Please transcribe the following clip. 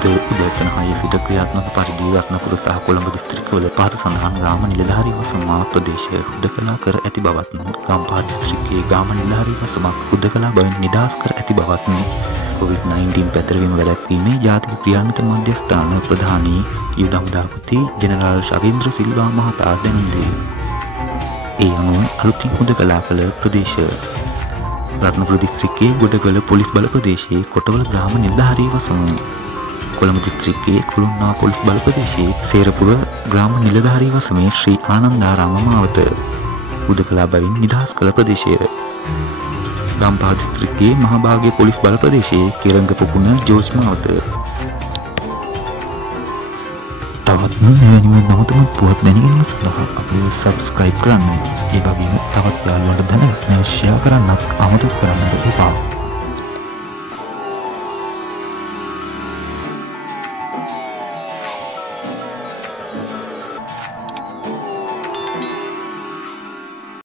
අද උදෑසන 6 සිට ක්‍රියාත්මක පරිදි රත්නපුර සහ කොළඹ දිස්ත්‍රික්කවල පහත සඳහන් ග්‍රාම නිලධාරී වසමා ප්‍රදේශය හුදකලා කර ඇති බවත් ගම්පහ දිස්ත්‍රික්කයේ ග්‍රාම නිලධාරී වසමක් හුදකලා බවින් නිදහස් කර ඇති බවත් COVID-19 පැතිරවීම වැළැක්වීමේ ජාතික ක්‍රියාන්විත මධ්‍යස්ථාන ප්‍රධානී යුද හමුදාපති ජෙනරාල් ශවේන්ද්‍ර සිල්වා මහතා දැනුම් දෙයි. ඒ අනුව අලුතින් හුදකලා කළ ප්‍රදේශ රත්නපුර දිස්ත්‍රික්කයේ ගොඩගල පොලිස් බල ප්‍රදේශයේ කොටවල ග්‍රාම නිලධාරී වසම, කොළඹ දිස්ත්‍රික්කයේ කුළුණා පොලිස් බල ප්‍රදේශයේ සේරපුර ග්‍රාම නිලධාරී වසමේ ශ්‍රී ආනන්දාරාම මාවත හුදකලා බවින් නිදහස් කළ ප්‍රදේශය, ගම්පහ දිස්ත්‍රික්කයේ මහභාගයේ පොලිස් බල ප්‍රදේශයේ කෙරංග පොකුණ ජෝර්ජ් මාවත. තවත් මෙවැනිම නමුතම පුවත් දැනගැනීම සඳහා අපේ සබ්ස්ක්‍රයිබ් කරන්න. ඒ වගේම තවත් යාළුවන්ට දැනගන්න ෂෙයා කරන්නත් අමතක කරන්න එපා.